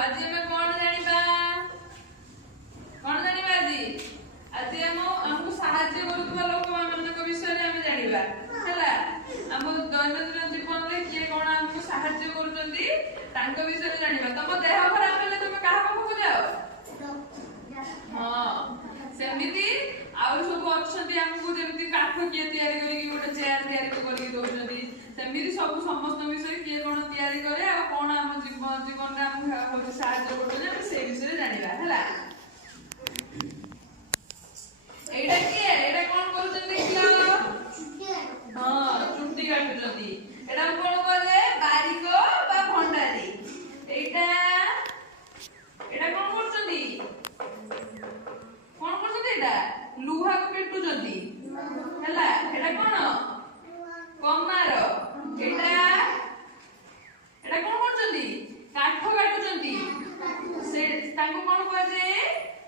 आज हमें कौन जानिबा आज आज हमको साहाय्य करूवा लोक मानक विषय रे हमें जानिबा हला हम दैनंदिन जीवन रे किए कोन हमको साहाय्य करूचंदी तांको विषय रे जानिबा तम देह खराब हेले तुम काहा पाखु जाओ हां सेमिति आउ सब अछंती हमको जेमति काठ किए तयारी करी गोटे चेयर तयारी करी दोचंदी सेमिति सब समस्त विषय किए कोन तयारी करे आ कोन हम जीवन रे हम साहाय्य करते से विषय जानिबा हला एटा की एटा कोन करूचंदी देखिलो हां चुट्टी काटुचंदी एटा कोन कहले बारिको बा भंडारी एटा एटा कोन करूचंदी एटा लुहा को पेटुचंदी हला एटा कोन कमार एटा एटा कोन करूचंदी काठ काटुचंदी से तांको कोन कहले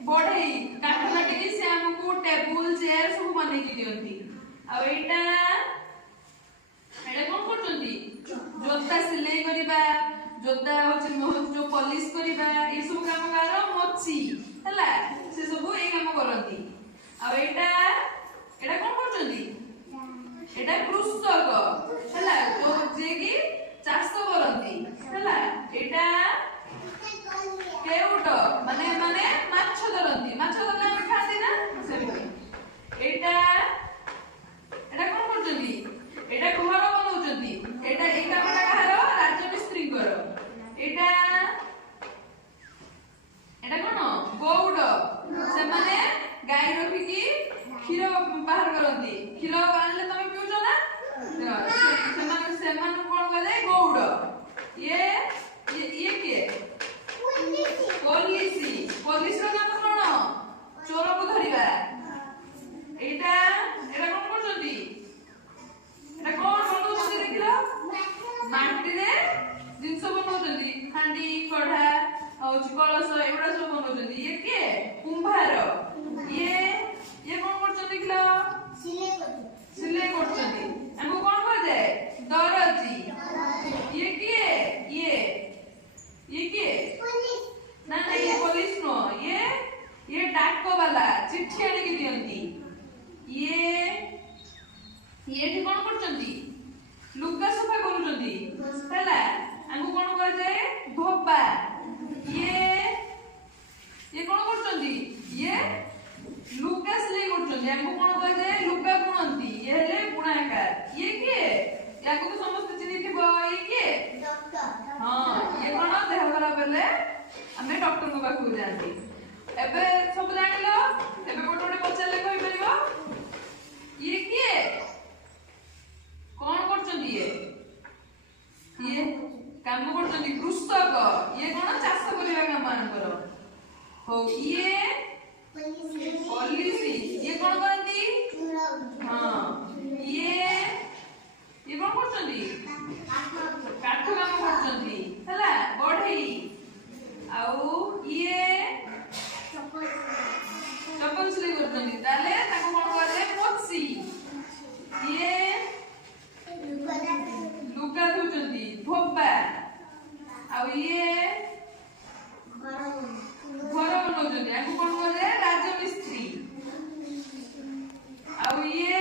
बढई काठ काटी से हमको टेबल चेयर सब बनै कि दियंती आ एटा एटा कोन करचंती जोता सिलाई करिबा जोता होची जो पॉलिश करिबा ई सब काम कार मच्छी हला से सब ए काम करंती आ एटा एटा कोन करचंती एटा कृषक हला तो जे कि चाष करंती हला एटा केउट माने माने माछ धरंती माछ धरले हम खाती ना सेमिति एटा एटा कोन करचंती एटा घर बनाउचंती एटा ए कामटा कहारो राजमिस्त्री कर एटा एटा कोन गौड से माने गाय रखी की क्षीर बाहर करंती क्षीर आनले तमे पिउछ ना से माने कोन कहले गौड ये के पुलिस रो काम कोन चोर को धरिबा एटा एटा कोन करचंती एटा कोन बनउचंती देखिलो माटी रे जिंस बनउचंती हांडी कढ़ा और कलश एवडा सब बनउचंती ये के कुंभार ये कोन करचंती देखिलो सिले करचंती हमको कोन कह दे दरजी ये के ना ना ये पुलिस नो ये डाक वाला चिट्ठी आने की दियंती ये ठी कोन करचंती लुगा सफा करूचंती हला हमको कोन कह जाए धोबा ये कोन करचंती ये लुगा सिलाई करचंती हमको कोन कह जाए लुगा बुनंती ये हेले बुणाकार ये के याको तो समस्त चिन्हि थिबो ये के डॉक्टर हां ये कोन देह खराब हेले हमें डॉक्टर को पाखु जानती एबे सब जानिलो एबे गोटे गोटे पचारले कहि परिबो ये किए कोन करचंदी ये काम करचंदी कृषक ये कोन चाष करिबा काम मानकर हो ये पॉलिसी ये कोन करंती हां ये कोन करचंदी काठ काम करचंदी हला बढई आउ ये चप्पल सिलाई करचंदी ताले ताको कोन करे मच्छी ये लुगा धुचंदी धोबा आउ ये घर बनउचंदी आको कोन करे राजमिस्त्री आउ ये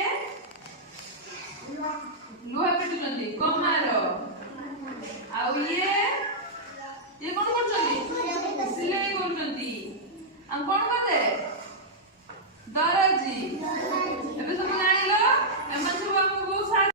लोहा पेटुचंदी कमार आउ ये कोन करचंदी सिलाई करचंदी हम कोन कहते दरजी